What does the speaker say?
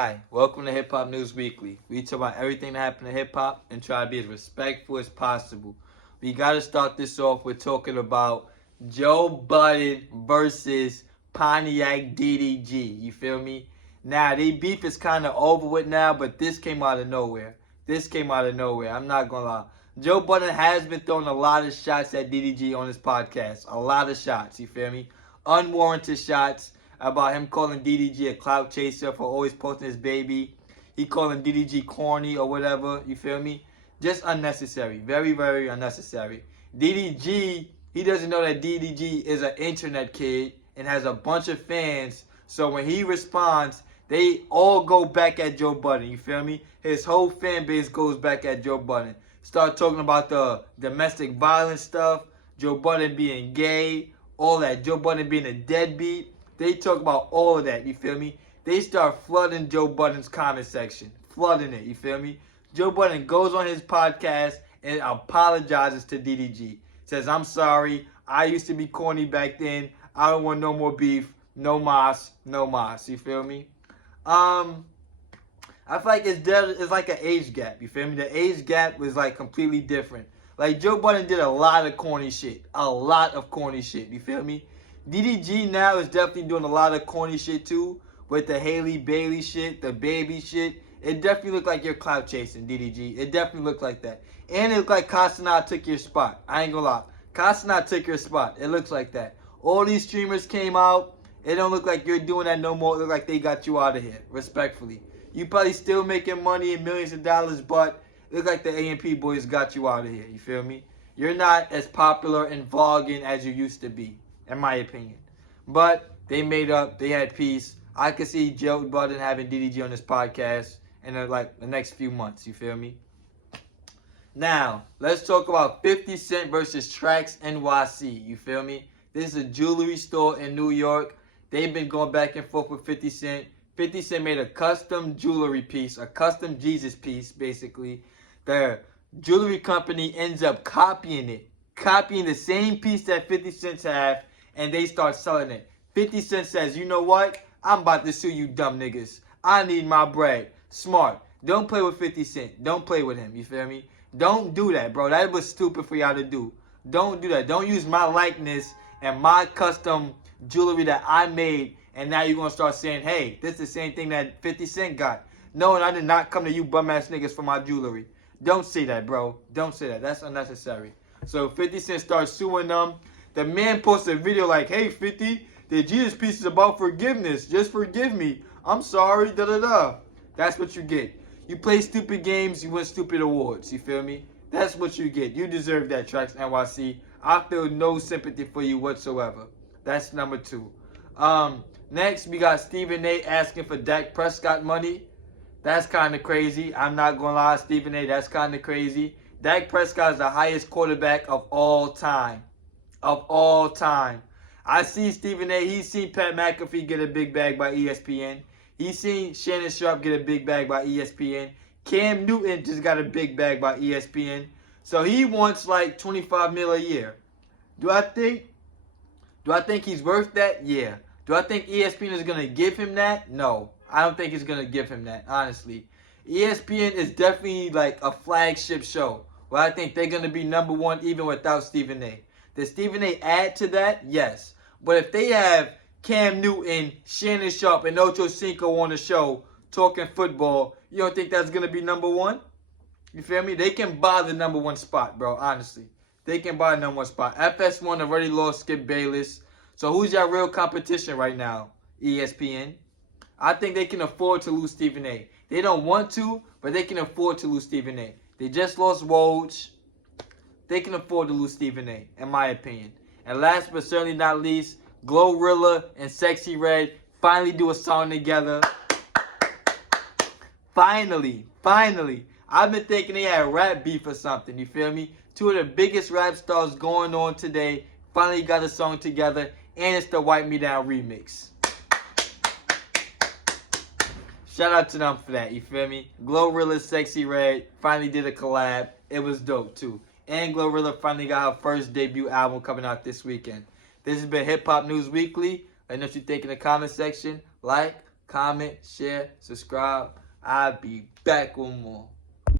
Hi, welcome to Hip Hop News Weekly. We talk about everything that happened to hip hop and try to be as respectful as possible. We got to start this off with talking about Joe Budden versus Pontiac DDG. You feel me? Now, they beef is kind of over with now, but this came out of nowhere. I'm not going to lie. Joe Budden has been throwing a lot of shots at DDG on his podcast. A lot of shots, you feel me? Unwarranted shots about him calling DDG a clout chaser for always posting his baby. He calling DDG corny or whatever, you feel me? Just unnecessary. Very, very unnecessary. DDG, he doesn't know that DDG is an internet kid and has a bunch of fans. So when he responds, they all go back at Joe Budden, you feel me? His whole fan base goes back at Joe Budden. Start talking about the domestic violence stuff, Joe Budden being gay, all that, Joe Budden being a deadbeat. They talk about all of that, you feel me? They start flooding Joe Budden's comment section. Flooding it, you feel me? Joe Budden goes on his podcast and apologizes to DDG. Says, I'm sorry. I used to be corny back then. I don't want no more beef. No mas. No mas. You feel me? I feel like it's like an age gap. You feel me? The age gap was like completely different. Like Joe Budden did a lot of corny shit. A lot of corny shit. You feel me? DDG now is definitely doing a lot of corny shit too. With the Haley Bailey shit, the baby shit. It definitely looked like you're clout chasing, DDG. It definitely looked like that. And it looked like Casanat took your spot. I ain't gonna lie. Casanat took your spot. It looks like that. All these streamers came out. It don't look like you're doing that no more. It look like they got you out of here. Respectfully. You probably still making money and millions of dollars, but it look like the A&P boys got you out of here. You feel me? You're not as popular and vlogging as you used to be, in my opinion. But they made up. They had peace. I could see Joe Budden having DDG on this podcast in the next few months. You feel me? Now, let's talk about 50 Cent versus Tracks NYC. You feel me? This is a jewelry store in New York. They've been going back and forth with 50 Cent. 50 Cent made a custom jewelry piece, a custom Jesus piece, basically. The jewelry company ends up copying the same piece that 50 Cent have, and they start selling it. 50 Cent says, you know what? I'm about to sue you dumb niggas. I need my bread. Smart. Don't play with 50 Cent. Don't play with him. You feel me? Don't do that, bro. That was stupid for y'all to do. Don't do that. Don't use my likeness and my custom jewelry that I made, and now you're going to start saying, hey, this is the same thing that 50 Cent got. No, and I did not come to you bum-ass niggas for my jewelry. Don't say that, bro. Don't say that. That's unnecessary. So 50 Cent starts suing them. The man posted a video like, hey, 50, the Jesus piece is about forgiveness. Just forgive me. I'm sorry, da-da-da. That's what you get. You play stupid games, you win stupid awards. You feel me? That's what you get. You deserve that, Tracks NYC. I feel no sympathy for you whatsoever. That's number 2. Next, we got Stephen A. asking for Dak Prescott money. That's kind of crazy. I'm not going to lie, Stephen A. That's kind of crazy. Dak Prescott is the highest quarterback of all time. Of all time. I see Stephen A. He's seen Pat McAfee get a big bag by ESPN. He's seen Shannon Sharp get a big bag by ESPN. Cam Newton just got a big bag by ESPN. So he wants like $25 million a year. Do I think he's worth that? Yeah. Do I think ESPN is going to give him that? No. I don't think he's going to give him that, honestly. ESPN is definitely like a flagship show. Well, I think they're going to be number 1 even without Stephen A. Does Stephen A add to that? Yes. But if they have Cam Newton, Shannon Sharp, and Ocho Cinco on the show talking football, you don't think that's going to be number 1? You feel me? They can buy the number 1 spot, bro, honestly. They can buy the number 1 spot. FS1 already lost Skip Bayless. So who's your real competition right now? ESPN. I think they can afford to lose Stephen A. They don't want to, but they can afford to lose Stephen A. They just lost Woj. They can afford to lose Stephen A, in my opinion. And last but certainly not least, Rilla and Sexxy Red finally do a song together. Finally. I've been thinking they had rap beef or something, you feel me? 2 of the biggest rap stars going on today finally got a song together, and it's the Wipe Me Down remix. Shout out to them for that, you feel me? Glorilla, Sexxy Red finally did a collab. It was dope too. And Glorilla finally got her first debut album coming out this weekend. This has been Hip Hop News Weekly. Let me know what you think in the comment section. Like, comment, share, subscribe. I'll be back with more.